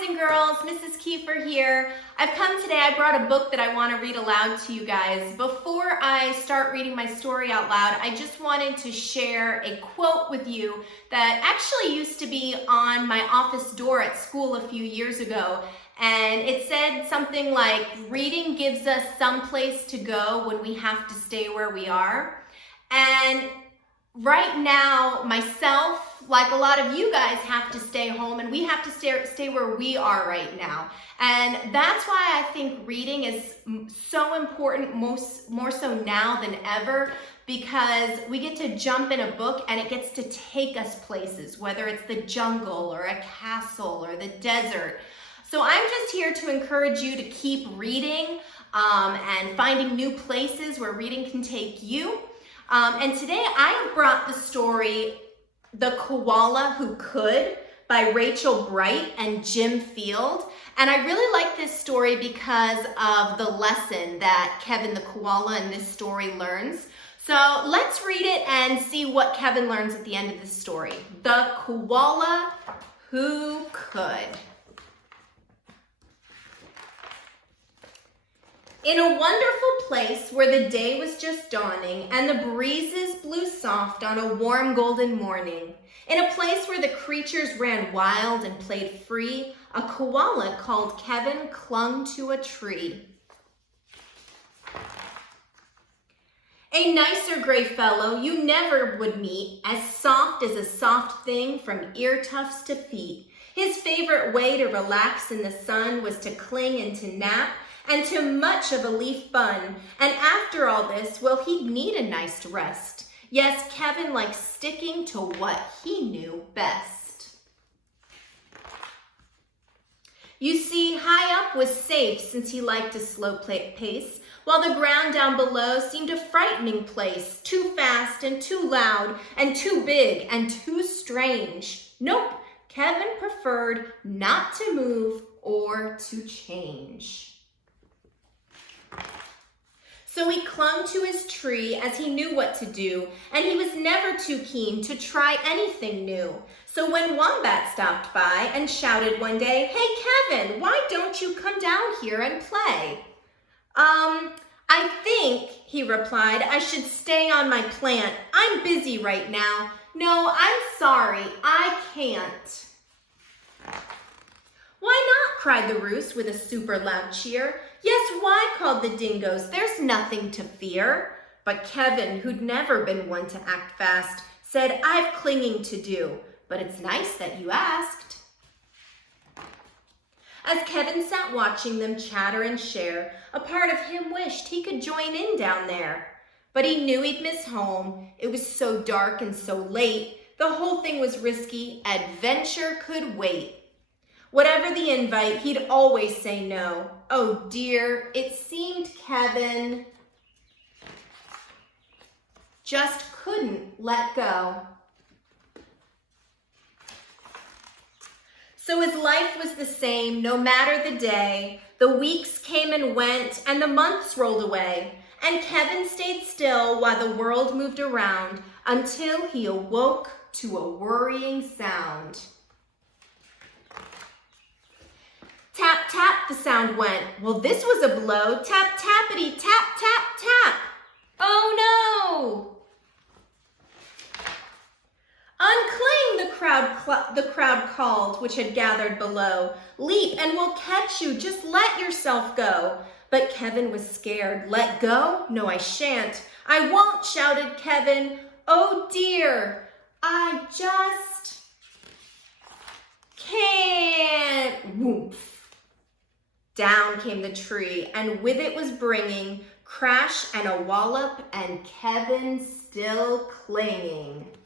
boys and girls, Mrs. Kieffer here. I've come today, I brought a book that I want to read aloud to you guys. Before I start reading my story out loud, I just wanted to share a quote with you that actually used to be on my office door at school a few years ago. And it said something like, reading gives us some place to go when we have to stay where we are. And right now, myself, like a lot of you guys, have to stay home, and we have to stay where we are right now. And that's why I think reading is so important, more so now than ever, because we get to jump in a book and it gets to take us places, whether it's the jungle or a castle or the desert. So I'm just here to encourage you to keep reading and finding new places where reading can take you. And today I have brought the story, The Koala Who Could, by Rachel Bright and Jim Field. And I really like this story because of the lesson that Kevin the koala in this story learns. So let's read it and see what Kevin learns at the end of this story. The Koala Who Could. In a wonderful place where the day was just dawning and the breezes blew soft on a warm golden morning, in a place where the creatures ran wild and played free, a koala called Kevin clung to a tree. A nicer gray fellow you never would meet, as soft as a soft thing from ear tufts to feet. His favorite way to relax in the sun was to cling and to nap, and to much of a leaf bun. And after all this, well, he'd need a nice rest. Yes, Kevin liked sticking to what he knew best. You see, high up was safe since he liked a slow pace, while the ground down below seemed a frightening place, too fast and too loud and too big and too strange. Nope, Kevin preferred not to move or to change. So he clung to his tree as he knew what to do, and he was never too keen to try anything new. So when Wombat stopped by and shouted one day, "Hey Kevin, why don't you come down here and play?" I think, he replied, "I should stay on my plant. I'm busy right now. No, I'm sorry, I can't." "Why not?" cried the roost with a super loud cheer. "Yes, why?" called the dingoes. "There's nothing to fear." But Kevin, who'd never been one to act fast, said, "I've clinging to do, but it's nice that you asked." As Kevin sat watching them chatter and share, a part of him wished he could join in down there. But he knew he'd miss home. It was so dark and so late. The whole thing was risky. Adventure could wait. Whatever the invite, he'd always say no. Oh dear, it seemed Kevin just couldn't let go. So his life was the same, no matter the day. The weeks came and went, and the months rolled away. And Kevin stayed still while the world moved around until he awoke to a worrying sound. Tap, tap, the sound went. Well, this was a blow. Tap, tappity, tap, tap, tap. Oh, no. Uncling, the crowd called, which had gathered below. Leap and we'll catch you. Just let yourself go. But Kevin was scared. Let go? No, I shan't. I won't, shouted Kevin. Oh, dear. I just can't. Woof. Down came the tree, and with it was bringing crash and a wallop, and Kevin still clinging.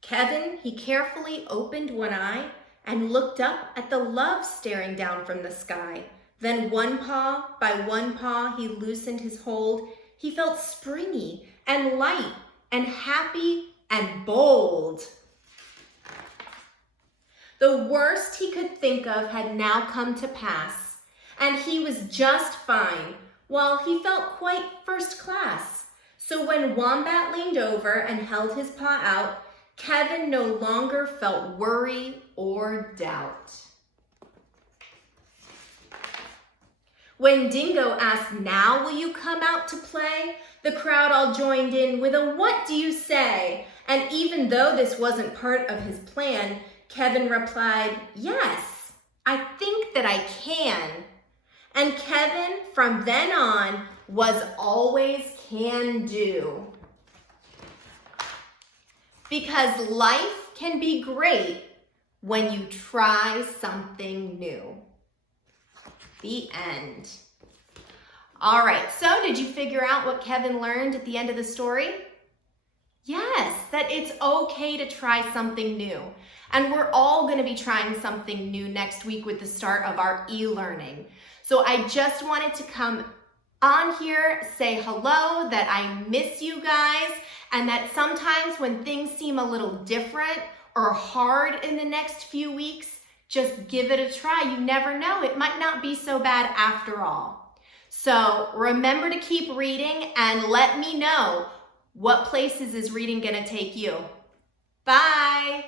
Kevin, he carefully opened one eye and looked up at the love staring down from the sky. Then one paw by one paw he loosened his hold. He felt springy and light and happy and bold. The worst he could think of had now come to pass, and he was just fine, while he felt quite first class. So when Wombat leaned over and held his paw out, Kevin no longer felt worry or doubt. When Dingo asked, "Now will you come out to play?" the crowd all joined in with a "What do you say?" And even though this wasn't part of his plan, Kevin replied, "Yes, I think that I can." And Kevin, from then on, was always can do. Because life can be great when you try something new. The end. All right, so did you figure out what Kevin learned at the end of the story? Yes, that it's okay to try something new. And we're all going to be trying something new next week with the start of our e-learning. So I just wanted to come on here, say hello, that I miss you guys, and that sometimes when things seem a little different or hard in the next few weeks, just give it a try. You never know. It might not be so bad after all. So remember to keep reading and let me know what places is reading going to take you. Bye.